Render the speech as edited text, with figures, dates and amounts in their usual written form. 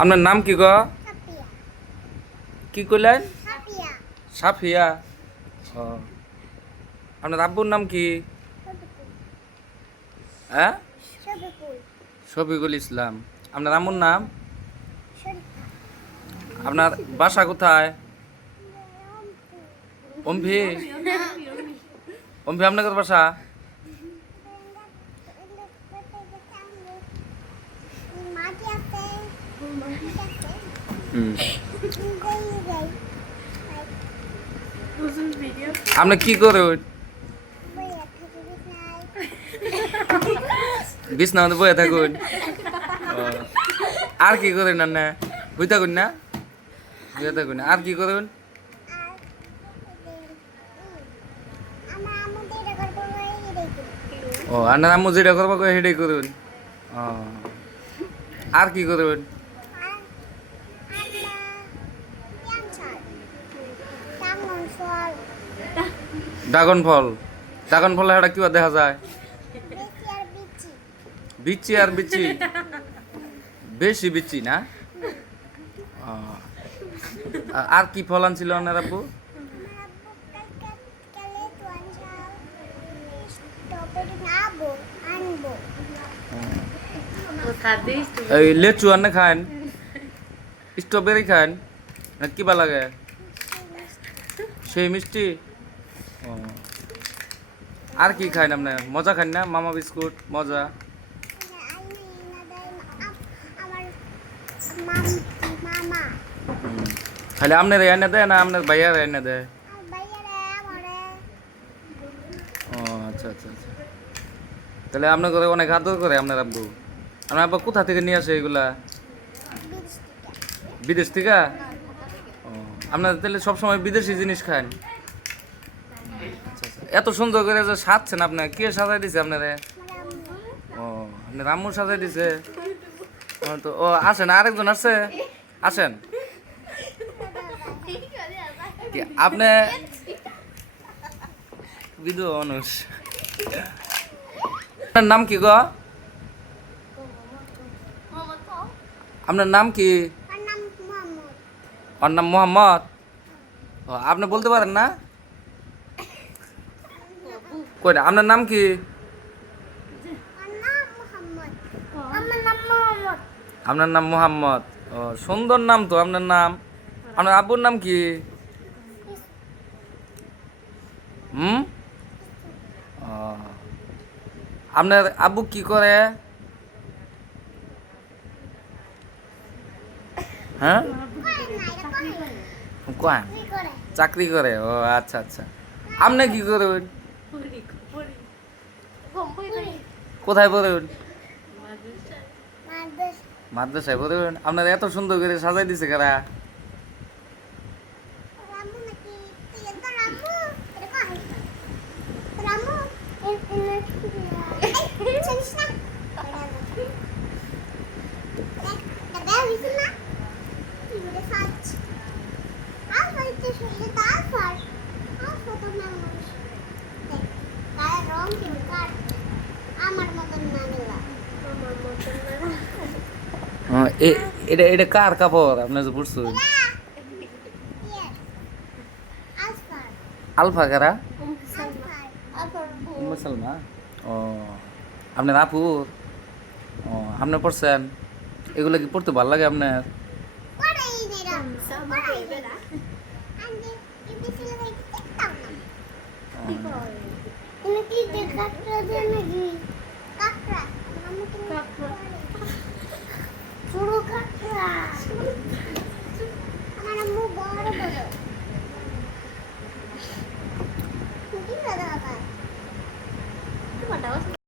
আপনার নাম কি গো? কি কইলেন? সাফিয়া। ও আপনার আব্বুর নাম কি? হ্যাঁ, শফিকুল ইসলাম। আপনার আম্মুর নাম? আপনার বাসা কোথায়? অম্ভি। অম্ভি আপনার বাসা? আপনি কি করে বিছনা মধ্যে বয়ে থাকুন? আর কি করেন? না বই থাকুন না, বয়ে থাকুন। আর কি করুন? ও আপনার আম্মু যেটা করবো সেটাই করুন। ও আর কি করুন? ড্রাগন ফল। ড্রাগন ফল এটা কি দেখা যায়? বিচি আর বিচি, বেশি বিচি না। আর কি ফল আনছিল আপনার আব্বু? এই লেচু আনে খান, স্ট্রবেরি খান, না কি বা লাগে? সেই মিষ্টি। আর কি খান আপনি? মজা খান না? মামা বিস্কুট মজা। খালি আপনার এনে দেয় না আপনার ভাইয়ার এনে দেয়? ও আচ্ছা আচ্ছা আচ্ছা। তাহলে আপনার ঘরে অনেক আদর করে আপনার আব্বু। আপনার আব্বু কোথা থেকে নিয়ে আসে এগুলা? বিদেশ থেকে? ও আপনার তাহলে সবসময় বিদেশি জিনিস খান? আচ্ছা আচ্ছা। এত সুন্দর করে যে সাজছেন আপনি, কে সাজাই দিছে আপনারে? ও আপনার আম্মু সাজাই দিছে? তো ও আসেন, আরেকজন আসছে, আসেন। আপনি বিধবা মানুষ। আপনার নাম কি গো? আপনার নাম কি? ওর নাম মোহাম্মদ। ও আপনি বলতে পারেন না? কই না, আপনার নাম কি? আপনার নাম মোহাম্মদ। ও সুন্দর নাম তো আপনার নাম। আপনার আব্বুর নাম কি? হুম। ও আপনার আব্বু কি করে? হ্যাঁ, কোন চাকরি করে? ও আচ্ছা আচ্ছা। আপনি কি করবেন? কোথায় পড়বেন? মাদ্রাসায় পড়বেন? আপনার এত সুন্দর করে সাজাই দিছে কারা? এটা এটা কার কাপড় আপনার যে পড়ছেন? আলফা কারা? মুসলমান। ও আপনার আপুর? ও আপনি পড়ছেন? এগুলো কি পড়তে ভালো লাগে আপনার?